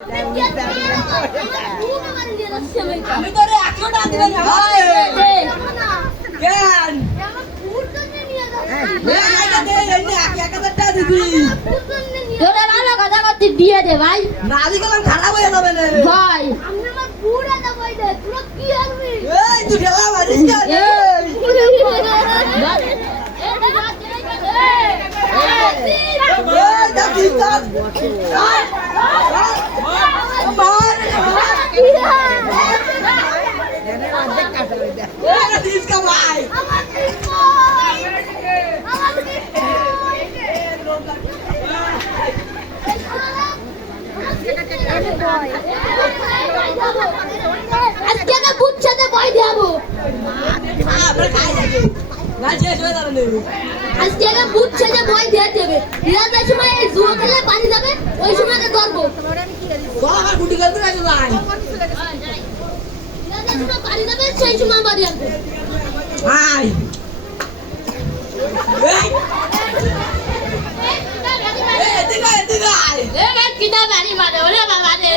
আমি তোরে 100 টাকা দিবে না কেন তোরা ভালো কথা করতে দিয়ে দে ভাই না দিলে খারাপ হয়ে যাবে না ভাই এই তুই খেলা মারিস কেন আজকে তো বুঝছাতে ভয় দেবো আজকে তো বুঝছাতে ভয় দিয়ে দেবে রাতের সময় এই জুয়া খেলে পানি যাবে ওই সময় তো ধরবো রাতের সময় পানি যাবে সেই সময় বাড়ি আসবো কিনা বাড়ি মানে ওরে বাবা রে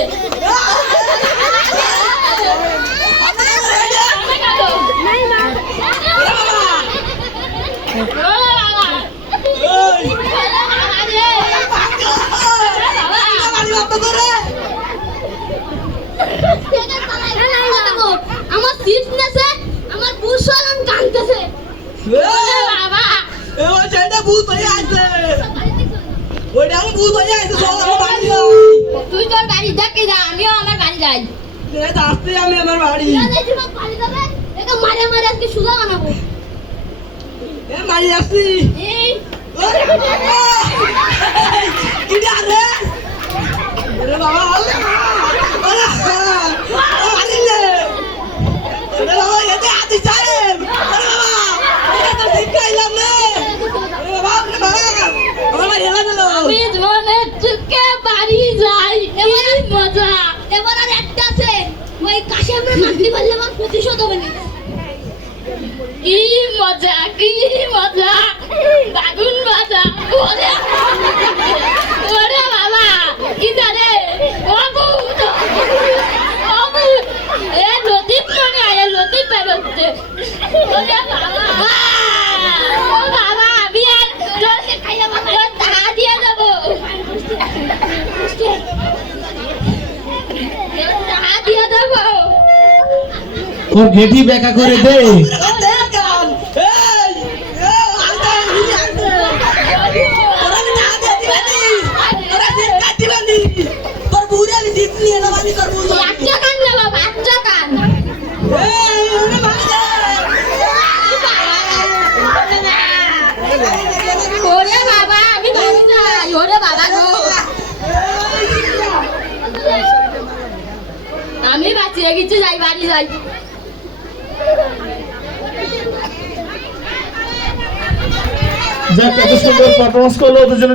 আমার সিট নেছে আমার বুসলন কানতেছে বাবা ওই সেটা ভূত হয়ে আছে ওইটা আমি ভূত হয়ে আছে চল আমার বাড়ি যাই তুই তোর বাড়ি দেখে যা আমিও আমার বাড়ি যাই আসতে আমি আমার বাড়ি বাড়ি যাবে একে মারে মারে আজকে সুদা বানাবো এ মারি আসছি এই কি রে আরে বাবা আরে আরে বাবা এতে আদি সাহেব আরে বাবা এটা তো ঠিক কইলাম না আরে বাবা আমার হেলা দিল আমি মনে চুকে বাড়ি যাই এই মজা এবার আর একটা আছে ওই কাশেমের মাটি বললে আমার প্রতিশোধ হবে না কি মজা দারুণ মজা ওরে বাবা কি জানে বাবু এ লতিফ মনে হয় লতিফ বেরোচ্ছে ওরে বাবা ও বাবা আমি আর তোরকে খাইয়া বাবা টাকা দিয়ে দেবো টাকা দিয়ে দেবো ওর গেটি ব্যাখ্যা করে দে বাচ্চা কান না বাবা বাচ্চা কান ওরে বাবা আমি বাড়ি যাই ওরে বাবা গো আমি বাঁচিয়ে গেছি যাই বাড়ি যাই যাক এত সুন্দর পারফরমেন্স করলো ওদের জন্য